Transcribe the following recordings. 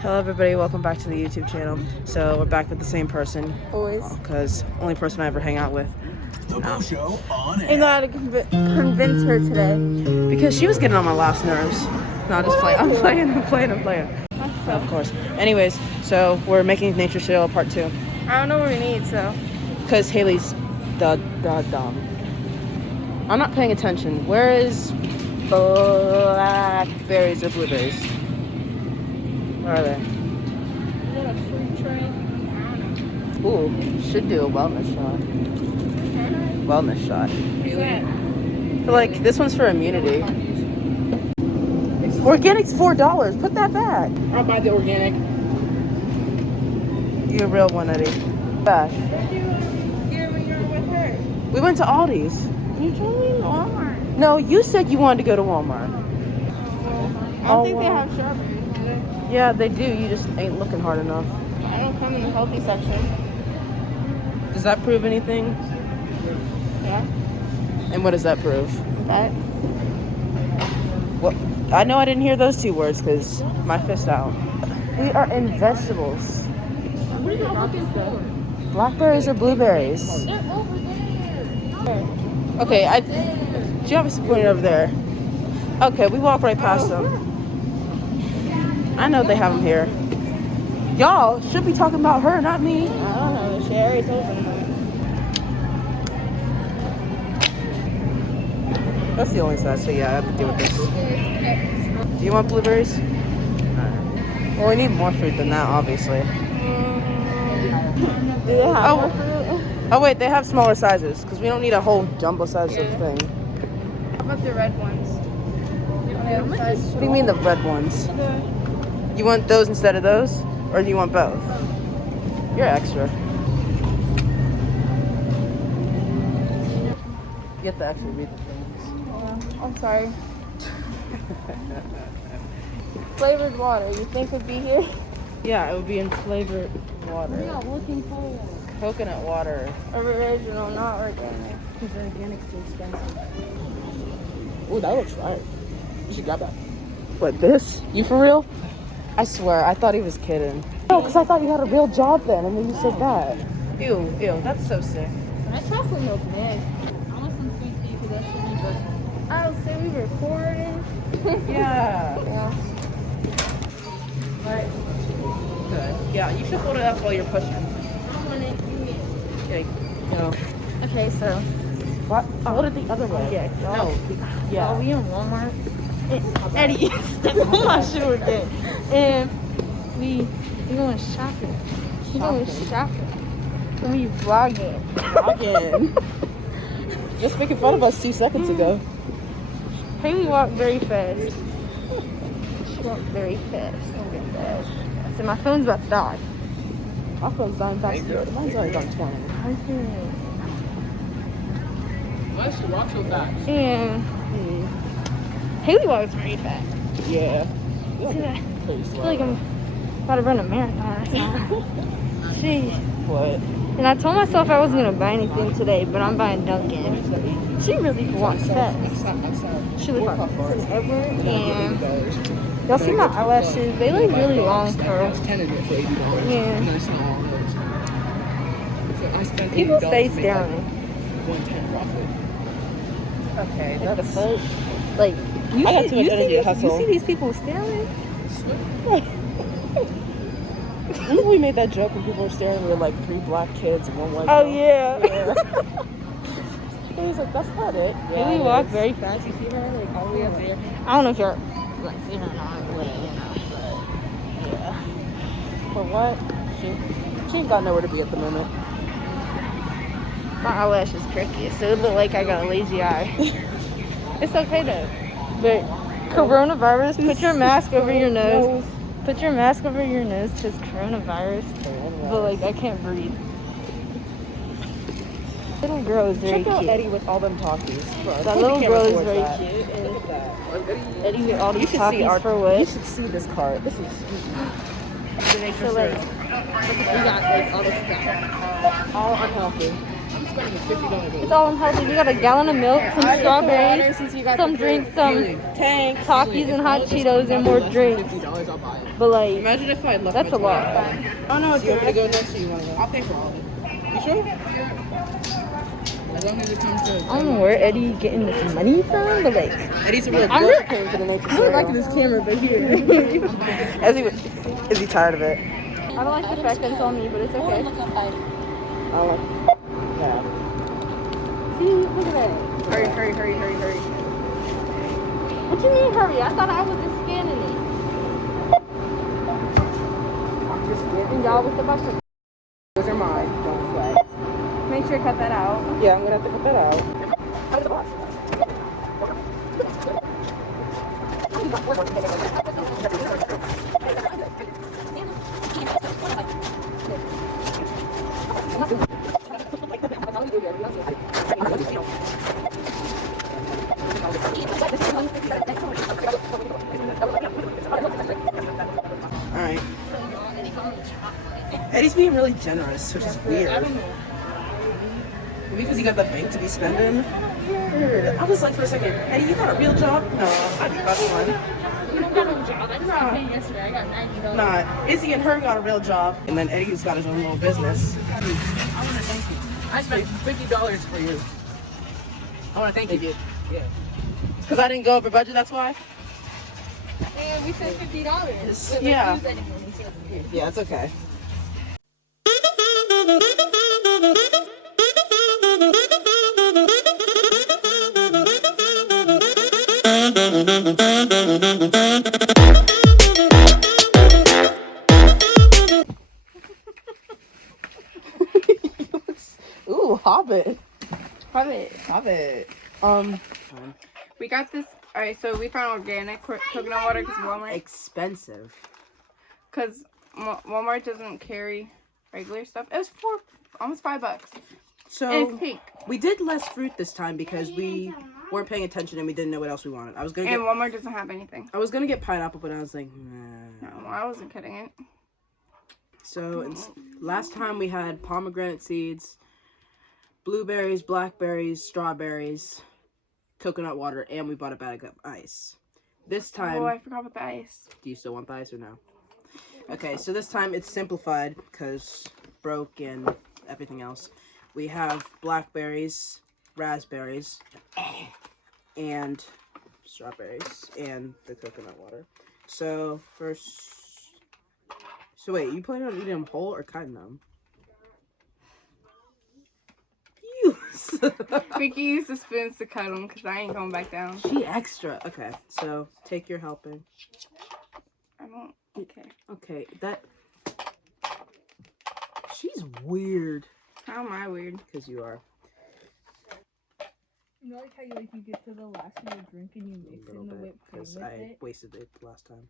Hello everybody, welcome back to the YouTube channel. So we're back with the same person. Always. Because only person I ever hang out with. Show on air. I know how to convince her today. Because she was getting on my last nerves. No, just playing. I'm playing. Of course. Anyways, so we're making Nature Trail Part 2. I don't know what we need, so. Because Haley's dumb. I'm not paying attention. Where is blackberries or blueberries? Where are they? Is that a fruit tray? I don't know. Ooh, should do a wellness shot. Wellness shot. But like, this one's for immunity. Organic's $4. Put that back. I'll buy the organic. You a real one, Eddie. Back. Where did you get it when you were with her? We went to Aldi's. You told me in Walmart. No, you said you wanted to go to Walmart. I don't think they have strawberries, do they? Yeah, they do. You just ain't looking hard enough. I don't come in the healthy section. Does that prove anything? Yeah. And what does that prove? That. Well, I know I didn't hear those two words because my fist out. We are in vegetables. What are you looking for? Blackberries or blueberries? They're over there. Okay, you obviously pointed over there. Okay, we walk right past them. I know they have them here. Y'all should be talking about her, not me. I don't know. She already told them. That's the only side, so yeah, I have to deal with this. Do you want blueberries? Alright. Well, we need more fruit than that, obviously. Do they have more fruit? Oh wait, they have smaller sizes, because we don't need a whole jumbo size of thing. How about the red ones? What do you mean the red ones? You want those instead of those? Or do you want both? You're extra. You get to actually read the things. I'm sorry. Flavored water, you think would be here? Yeah, it would be in flavored water. I'm not looking for Coconut water. original, not organic. Because organic's too expensive. Ooh, that looks right. You should grab that. What, this? You for real? I swear, I thought he was kidding. No, because I thought you had a real job then, and then you said that. Ew, that's so sick. That chocolate milk next. I want some sweet tea because that's really good. I was saying we recording. Yeah. Yeah. Right. Good. Yeah, you should hold it up while you're pushing. Okay, go. Okay, so. What? Hold it the other way. Yeah. No. Yeah. Are we in Walmart? Eddie, step on my shoe again. And we going shopping. We going shopping. And we vlogging. Just making fun of us 2 seconds ago. Haley walked very fast. She walked very fast. I said, my phone's about to die. My phone's dying faster. Mine's already on 20. Why does she walk so fast? And Haley walks very fast. Yeah. See that? I feel like I'm about to run a marathon or something. Jeez. What? And I told myself I wasn't going to buy anything today, but I'm buying Dunkin'. She really walks fast. She looks like Edward. And y'all see my eyelashes? They look really long curl. Yeah. People stay staring. Okay, Like the that's... fuck? Like, you I got see, too much energy to you hustle. see these people staring? Remember we made that joke when people were staring? We were like 3 black kids and 1 white Oh, girl? yeah. He was like, that's not it. Yeah, Haley it walked is. very fast. You see her? Like, all the way up there. I don't know if you're, like, see her or not. But, Yeah. For what? She ain't got nowhere to be at the moment. my eyelash is crooked, so it look like I got a lazy eye. It's okay, though. But coronavirus, put your mask over your nose. Put your mask over your nose because coronavirus. But, like, I can't breathe. Little girl is very Check out cute. Eddie with all them talkies. Bro, That put little the camera girl is towards very that. cute. And Look at that. Eddie with all You these should see talkies for what? You should see this cart. This is So like, we got like all this stuff. all unhealthy. I'm spending $50. It's all unhealthy. We got a gallon of milk, some strawberries, some drinks, some tanks, Takis and hot Cheetos, and more drinks. $50, I'll buy it. But like, Imagine if I had left that's a my lot. $20. Oh no, do you want me to go next or you want to go? I'll pay for all of it. You sure? As long as it comes to. I don't know where Eddie getting this money from, but like, Eddie's a real I'm good really- paying for the nature. I'm really liking this camera, but here. Is he tired of it? I don't like the fact that it's on me, but it's okay. Oh, yeah. See, look at that. Hurry, hurry, hurry, hurry, hurry. What you mean hurry? I thought I was just scanning it. I'm just And kidding. y'all with the buffer. Those are mine. Don't flex. Make sure to cut that out. Yeah, I'm gonna have to cut that out. Alright. Eddie's being really generous, which is weird. Maybe because he got the bank to be spending. Weird. I was like for a second, Eddie, you got a real job? No, I think that's fun. You don't got no job. I just got paid yesterday. I got $90. Nah, Izzy and her got a real job, and then Eddie's got his own little business. I want to thank you. I spent $50 for you. I want to thank you. Yeah. Because I didn't go over budget, that's why? And we spent $50. Yeah. Yeah, it's okay. Ooh, Hobbit. Hobbit. We got this. All right, so we found organic coconut water because Walmart. Expensive. Because Walmart doesn't carry regular stuff. It was almost $5. And So it's pink. we did less fruit this time because we weren't paying attention and we didn't know what else we wanted. I was gonna And Walmart doesn't have anything. get pineapple, but I was like, nah. No, I wasn't kidding it. So last time we had pomegranate seeds, blueberries, blackberries, strawberries, coconut water, and we bought a bag of ice. This time, Oh, I forgot about the ice. do you still want the ice or no? Okay, so this time it's simplified because broke and everything else. We have blackberries, raspberries, and strawberries, and the coconut water. So first, so wait, you planning on eating them whole or cutting them? Vicky used the spoons to cut them because I ain't going back down. She extra. Okay, so take your helping. I don't. Okay. Okay, that. She's weird. How am I weird? Because you are. You know, like how you get to the last of your drink and you mix A little in the bit. whipped cream Because with I it? wasted it last time.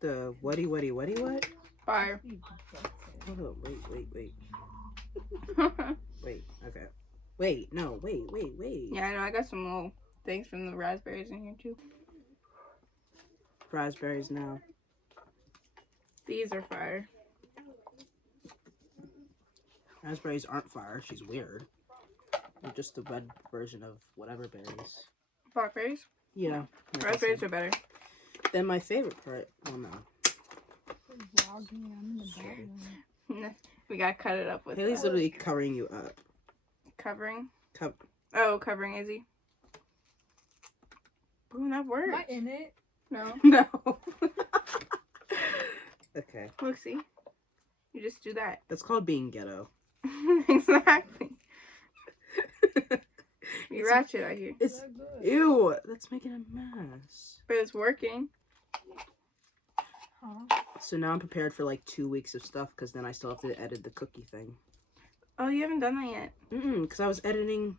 The what? Fire. Hold on, wait. Wait, okay. Wait, no, wait. Yeah, I know. I got some little things from the raspberries in here too. Raspberries now. These are fire. Raspberries aren't fire. She's weird. They're just the red version of whatever berries. Blackberries? Yeah. Raspberries are better. Then my favorite part. Oh no. We gotta cut it up with Haley's literally covering you up. covering. Cup. Oh, covering Izzy. Boom, that Am works. I in it? No. No. Okay. Look, see? You just do that. That's called being ghetto. Exactly. You ratchet out here. It's That good. ew. That's making a mess. But it's working. Huh? So now I'm prepared for like 2 weeks of stuff because then I still have to edit the cookie thing. Oh, you haven't done that yet. Because I was editing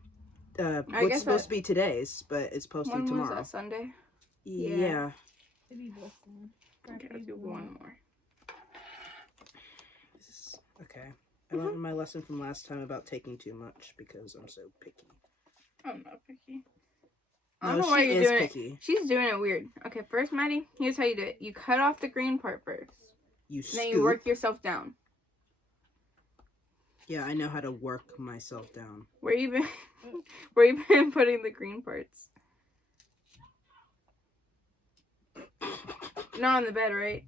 I what's guess supposed to be today's, but it's posting When was tomorrow. that, Sunday? Yeah. Maybe this one. Okay, let's do one more. Okay. I learned my lesson from last time about taking too much because I'm so picky. I'm not picky. I don't No, know why she you're is doing picky. it. She's doing it weird. Okay, first, Maddie, here's how you do it. You cut off the green part first. You Then scoop. you work yourself down. Yeah, I know how to work myself down. Where you been? Where you been putting the green parts? Not on the bed, right?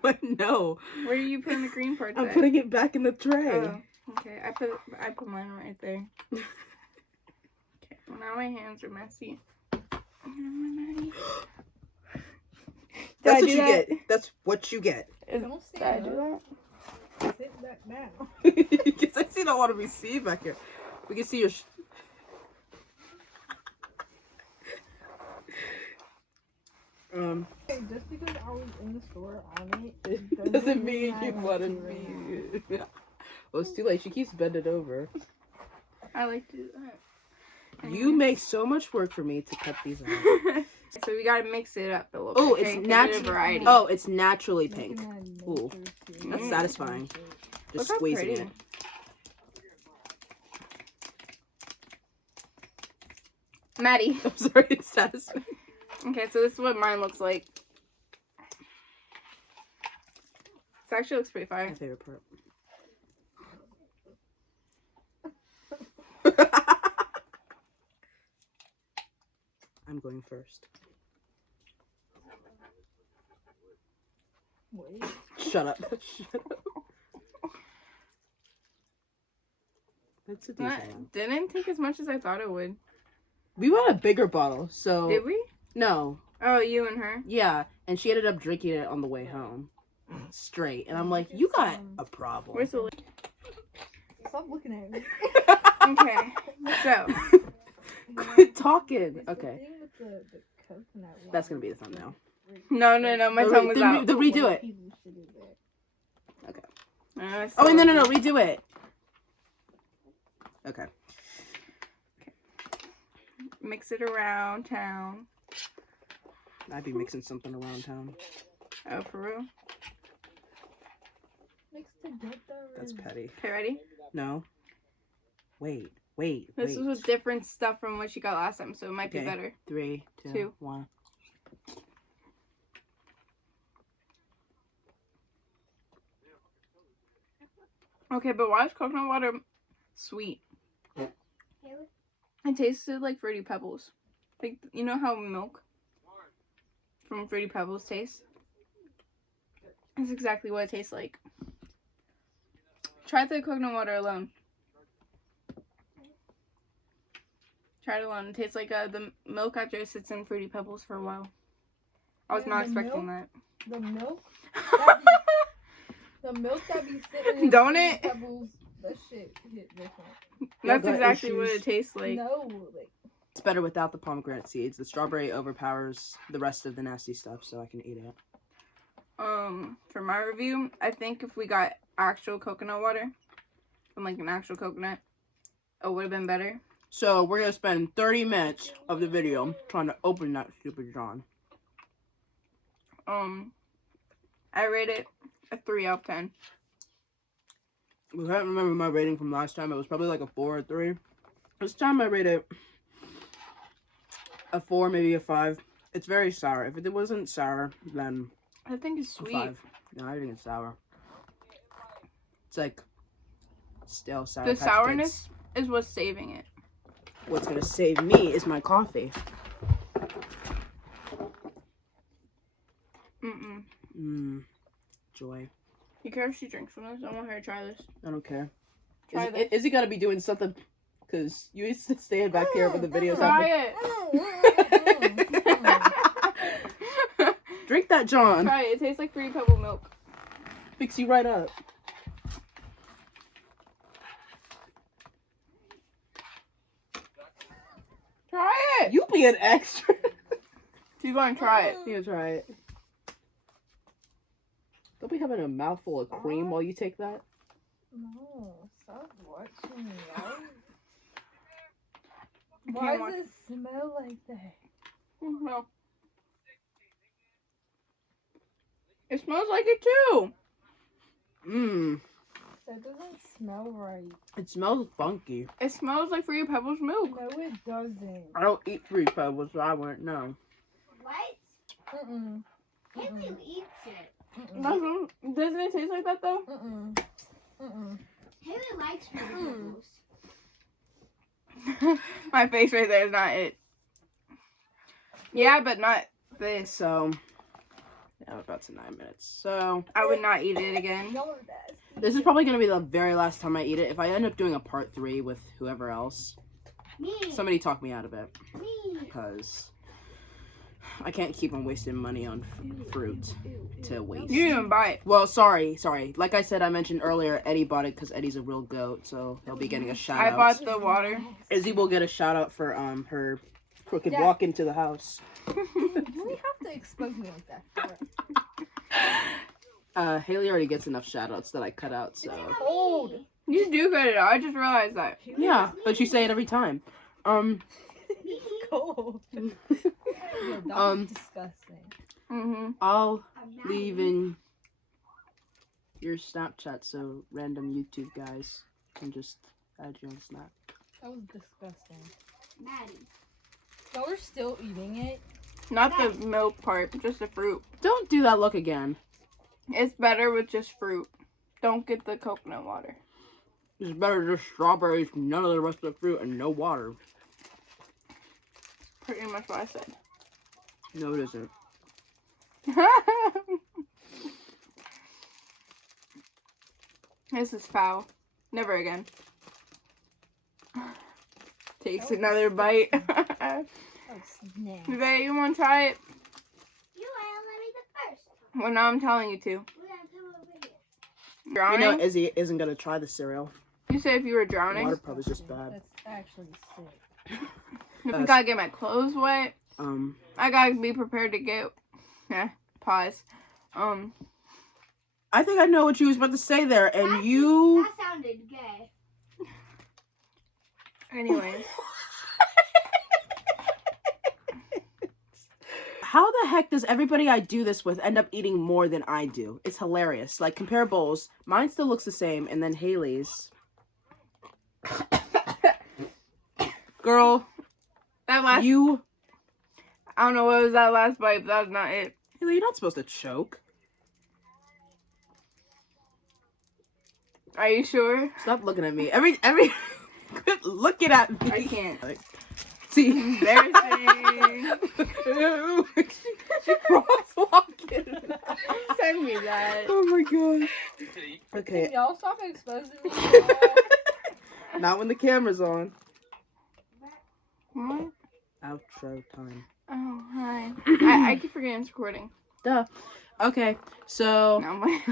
What? No. Where are you putting the green parts? I'm at? putting it back in the tray. Oh, okay. I put mine right there. Okay. Well, now my hands are messy. That's what you get. That's what you get. Did I do that? Sit back down. Because I see don't want to be seen back here. We can see your. Hey, just because I was in the store on it, Doesn't mean I you like want to it right be. Well, it's too late. She keeps bending over. I like to do that. You make so much work for me to cut these out. So we gotta mix it up a little Oh, bit. it's okay? natural. Variety. Oh, it's naturally Making pink. that Ooh, nature that's shit. satisfying. Look Just how squeezing pretty. it. Maddie. I'm sorry, it's satisfying. Okay, so this is what mine looks like. This actually looks pretty fire. My favorite part. I'm going first. Wait. Shut up. Shut up. That's a decent one. That didn't take as much as I thought it would. We bought a bigger bottle, so Did we? no, Oh, you and her. yeah, and she ended up drinking it on the way home, straight. And I'm like, you got a problem. Where's the? Stop looking at me. Okay, so Quit talking. It's the Okay, thing with the coconut that's water. gonna be the thumbnail. no, my tongue was out. Redo it. People should do that. Oh wait, no, redo it. Okay. Mix it around town. I'd be mixing something around town. Oh, for real? Mix together. That's petty. Okay, ready? No. Wait. This is with different stuff from what she got last time, so it might be Okay. better. 3, 2, Two. 1. Okay, but why is coconut water sweet? It tasted like Fruity Pebbles. Like, you know how milk from Fruity Pebbles tastes? That's exactly what it tastes like. Try the coconut water alone. Try it alone. It tastes like the milk after it sits in Fruity Pebbles for a while. I was Yeah, not the expecting that. The milk. The milk that be sitting in Don't Fruity it? Pebbles, that shit hit different. That's gut exactly what issues. it tastes like. No, like It's better without the pomegranate seeds. The strawberry overpowers the rest of the nasty stuff, so I can eat it. For my review, I think if we got actual coconut water from like an actual coconut, it would have been better. So we're gonna spend 30 minutes of the video trying to open that stupid John. I rate it a 3 out of 10. I can't remember my rating from last time. It was probably like a 4 or 3. This time I rate it a 4, maybe a 5. It's very sour. If it wasn't sour, then I think it's a sweet. 5. No, I think it's sour. It's like stale sour. The Patch sourness Kids. is what's saving it. What's gonna save me is my coffee. Joy. You care if she drinks from this? I want her to try this. I don't care. Try this. Izzy gotta be doing something because you used to stand back here when the videos Try happen. it. Drink that, John. Try it. It tastes like Fruity Pebble milk. Fix you right up. Try it. You be an extra. She's going to try it. You try it. Don't be having a mouthful of cream while you take that. no, stop watching me. can't Why watch. does it smell like that? No. It smells like it too. That doesn't smell right. It smells funky. It smells like Fruity Pebbles milk. No, it doesn't. I don't eat Fruity Pebbles, so I wouldn't know. What? Mm-mm. Who eats it? Mm-mm. Doesn't it taste like that though? Mm-mm. Haley likes vegetables. My face right there is not it. Yeah, but not this. So, yeah, about to 9 minutes. So, I would not eat it again. this is probably going to be the very last time I eat it. If I end up doing a part 3 with whoever else, Me. somebody talk me out of it. Me. Because I can't keep on wasting money on fruit to waste. You didn't even buy it. Well, sorry. Like I said, I mentioned earlier, Eddie bought it because Eddie's a real goat, so he'll be getting a shout out. I bought the water. Izzy will get a shout out for her crooked walk into the house. You have to expose me like that. Haley already gets enough shout outs that I cut out, so. Cold. You do get it out. I just realized that. Yeah, but you say it every time. It's cold. Yo, that's disgusting. I'll leave in your Snapchat so random YouTube guys can just add you on Snap. That was disgusting. Maddie. Y'all are still eating it? Not the milk part, just the fruit. Don't do that look again. It's better with just fruit. Don't get the coconut water. It's better just strawberries, none of the rest of the fruit, and no water. Pretty much what I said. No, it isn't. This is foul. Never again. Takes another bite. That's nasty. Babe, you want to try it? You let me the first. Well, now I'm telling you to. We're gonna come over here. Drowning? You know, Izzy isn't gonna try the cereal. You say if you were drowning? Water probably just bad. That's actually sick. I gotta get my clothes wet. I gotta be prepared to get. Pause. I think I know what you was about to say there, and you. That sounded gay. Anyways. How the heck does everybody I do this with end up eating more than I do? It's hilarious. Like, compare bowls. Mine still looks the same, and then Haley's. Girl, That last. you. I don't know what was that last bite, but that was not it. Haley, you're not supposed to choke. Are you sure? Stop looking at me. Every. Quit looking at me. I can't. See. Embarrassing. Ew. She crosswalking. Send me that. Oh my gosh. Okay. Can y'all stop exposing me? Not when the camera's on. What? Outro time. Oh, hi. I keep forgetting it's recording. Duh. Okay, so No, my.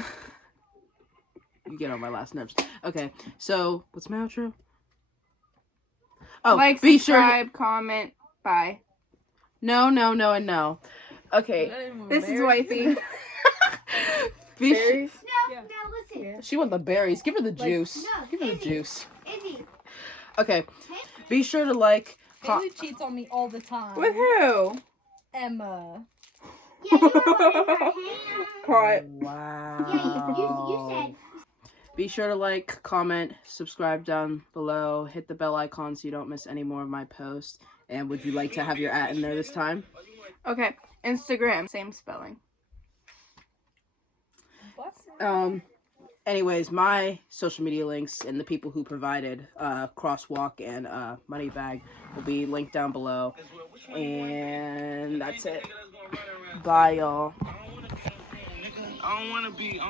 you get on my last nerves. Okay, so what's my outro? Oh, Like, be subscribe, comment, bye. No, and no. Okay, This is wifey. be Berries. No, listen. she want the berries. Give her the juice. no, Give her the Izzy. juice. Izzy. Okay, be sure to like. Haley cheats on me all the time. With who? Emma. Yeah, you were holding her hand. Caught. Wow. Yeah, you said. Be sure to like, comment, subscribe down below, hit the bell icon so you don't miss any more of my posts. And would you like to have your @ in there this time? Okay. Instagram. Same spelling. Anyways, my social media links and the people who provided Crosswalk and Moneybag will be linked down below. And that's it. Bye, y'all. I don't wanna be